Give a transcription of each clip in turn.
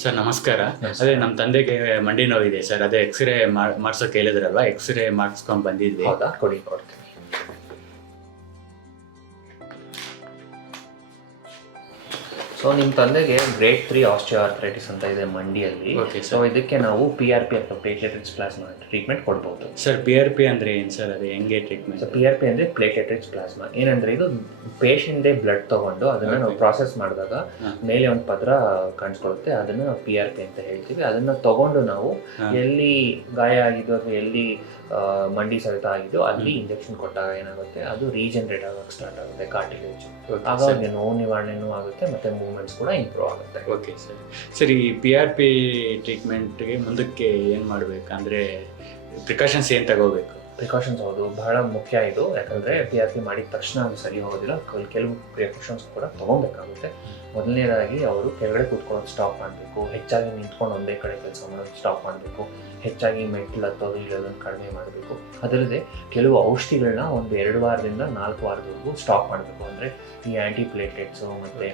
Sir ನಮಸ್ಕಾರ. ಅದೇ ನಮ್ಮ ತಂದೆಗೆ ಮಂಡಿ ನೋವಿದೆ ಸರ್. ಅದೇ ಎಕ್ಸ್ರೇ ಮಾಡ್ಸೋಕೆ ಹೇಳಿದ್ರಲ್ವಾ, ಎಕ್ಸ್ರೇ ಮಾಡಿಸ್ಕೊಂಡು ಬಂದಿದ್ವಿ. ಹೌದಾ, ಕೊಡ್ತೀನಿ. ಸೊ ನಿಮ್ಮ ತಂದೆಗೆ ಗ್ರೇಡ್ 3 ಆಸ್ಟಿಯೋಆರ್ಥರೈಟಿಸ್ ಅಂತ ಇದೆ ಮಂಡಿಯಲ್ಲಿ. ಸೊ ಇದಕ್ಕೆ ನಾವು PRP ಅಥವಾ ಪ್ಲೇಟ್ಲೆಟ್ ರಿಚ್ ಪ್ಲಾಸ್ಮಾ ಟ್ರೀಟ್ಮೆಂಟ್ ಕೊಡ್ಬೋದು. ಸರ್ PRP ಅಂದರೆ ಏನು ಸರ್? ಅದು ಹೆಂಗೆ ಟ್ರೀಟ್ಮೆಂಟ್? PRP ಅಂದರೆ ಪ್ಲೇಟ್ಲೆಟ್ ರಿಚ್ ಪ್ಲಾಸ್ಮಾ. ಏನಂದರೆ ಇದು ಪೇಷಂಟ್ದೇ ಬ್ಲಡ್ ತೊಗೊಂಡು ಅದನ್ನು ನಾವು ಪ್ರಾಸೆಸ್ ಮಾಡಿದಾಗ ಮೇಲೆ ಒಂದು ಪದ್ರ ಕಾಣಿಸ್ಕೊಳ್ಳುತ್ತೆ, ಅದನ್ನು ನಾವು PRP ಅಂತ ಹೇಳ್ತೀವಿ. ಅದನ್ನು ತೊಗೊಂಡು ನಾವು ಎಲ್ಲಿ ಗಾಯ ಆಗಿದ್ದು ಅಥವಾ ಎಲ್ಲಿ ಮಂಡಿ ಸಹಿತ ಆಗಿದ್ದು ಅಲ್ಲಿ ಇಂಜೆಕ್ಷನ್ ಕೊಟ್ಟಾಗ ಏನಾಗುತ್ತೆ, ಅದು ರೀಜನರೇಟ್ ಆಗೋಕ್ಕೆ ಸ್ಟಾರ್ಟ್ ಆಗುತ್ತೆ, ಕಾರ್ಟಿಲೇಜ್. ಆಗ ನೋವು ನಿವಾರಣೆನೂ ಆಗುತ್ತೆ ಮತ್ತು ಮೂವ್ಮೆಂಟ್ಸ್ ಕೂಡ ಇಂಪ್ರೂವ್ ಆಗುತ್ತೆ. Okay sir. ಸರಿ, PRP ಟ್ರೀಟ್ಮೆಂಟ್ಗೆ ಮುಂದಕ್ಕೆ ಏನು ಮಾಡಬೇಕು ಅಂದರೆ ಪ್ರಿಕಾಷನ್ಸ್ ಏನು ತಗೋಬೇಕು? ಪ್ರಿಕಾಷನ್ಸ್ ಹೌದು, ಬಹಳ ಮುಖ್ಯ ಇದು. ಯಾಕಂದರೆ PRP ಮಾಡಿದ ತಕ್ಷಣ ಅದು ಸರಿ ಹೋಗೋದಿಲ್ಲ, ಕೆಲವು ಪ್ರಿಕಾಷನ್ಸ್ ಕೂಡ ತೊಗೊಬೇಕಾಗುತ್ತೆ. ಮೊದಲನೇದಾಗಿ ಅವರು ಕೆಳಗಡೆ ಕೂತ್ಕೊಳ್ಳೋದು ಸ್ಟಾಪ್ ಮಾಡಬೇಕು, ಹೆಚ್ಚಾಗಿ ನಿಂತ್ಕೊಂಡು ಒಂದೇ ಕಡೆ ಕೆಲಸ ಮಾಡೋದು ಸ್ಟಾಪ್ ಮಾಡಬೇಕು, ಹೆಚ್ಚಾಗಿ ಮೆಟ್ಲು ಹತ್ತೋದು ಇಲ್ಲೋದನ್ನು ಕಡಿಮೆ ಮಾಡಬೇಕು. ಅದಲ್ಲದೆ ಕೆಲವು ಔಷಧಿಗಳನ್ನ ಒಂದು 2 ವಾರದಿಂದ 4 ವಾರದವರೆಗೂ ಸ್ಟಾಪ್ ಮಾಡಬೇಕು. ಅಂದರೆ ಈ ಆ್ಯಂಟಿ ಪ್ಲೇಟ್ಲೆಟ್ಸು ಮತ್ತು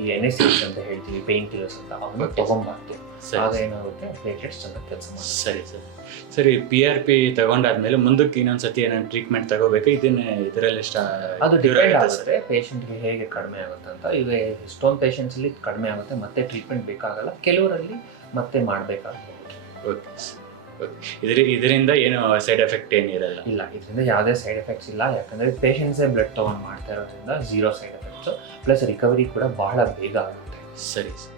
ಈ NSAIDs ಅಂತ ಹೇಳ್ತೀವಿ, ಪೇಯ್ನ್ ಕಿಲ್ಲರ್ಸ್ ಅಂತ, ಅವನ್ನ ತೊಗೊಬಾರ್ದು. ಆಗ ಏನಾಗುತ್ತೆ, ಪ್ಲೇಟ್ಲೆಟ್ಸ್ ಚೆನ್ನಾಗಿ ಕೆಲಸ ಮಾಡುತ್ತೆ. ಸರಿ ಸರ್. ಸರಿ, PRP ತಗೊಂಡಾದ್ಮೇಲೆ ಮುಂದಕ್ಕೆ ಇನ್ನೊಂದ್ಸತಿ ಏನಾದ್ರು ಟ್ರೀಟ್ಮೆಂಟ್ ತಗೋಬೇಕು? ಇದರಲ್ಲಿ ಅದು ಡಿಪೆಂಡ್ ಆಗುತ್ತೆ ಪೇಷಂಟ್ಗೆ ಹೇಗೆ ಕಡಿಮೆ ಆಗುತ್ತೆ ಅಂತ. ಈಗ ಎಷ್ಟೊಂದು ಪೇಷಂಟ್ಸಲ್ಲಿ ಕಡಿಮೆ ಆಗುತ್ತೆ, ಮತ್ತೆ ಟ್ರೀಟ್ಮೆಂಟ್ ಬೇಕಾಗಲ್ಲ, ಕೆಲವರಲ್ಲಿ ಮತ್ತೆ ಮಾಡಬೇಕಾಗ್ಬೋದು. ಓಕೆ. ಇದರಿಂದ ಏನು ಸೈಡ್ ಎಫೆಕ್ಟ್ ಏನಿರಲ್ಲ? ಇಲ್ಲ, ಇದರಿಂದ ಯಾವುದೇ ಸೈಡ್ ಎಫೆಕ್ಟ್ಸ್ ಇಲ್ಲ. ಯಾಕಂದರೆ ಪೇಷಂಟ್ಸೇ ಬ್ಲಡ್ ತೊಗೊಂಡು ಮಾಡ್ತಾ ಇರೋದ್ರಿಂದ 0 ಸೈಡ್ ಎಫೆಕ್ಟ್ಸು. ಪ್ಲಸ್ ರಿಕವರಿ ಕೂಡ ಬಹಳ ಬೇಗ ಆಗುತ್ತೆ. ಸರಿ ಸರ್.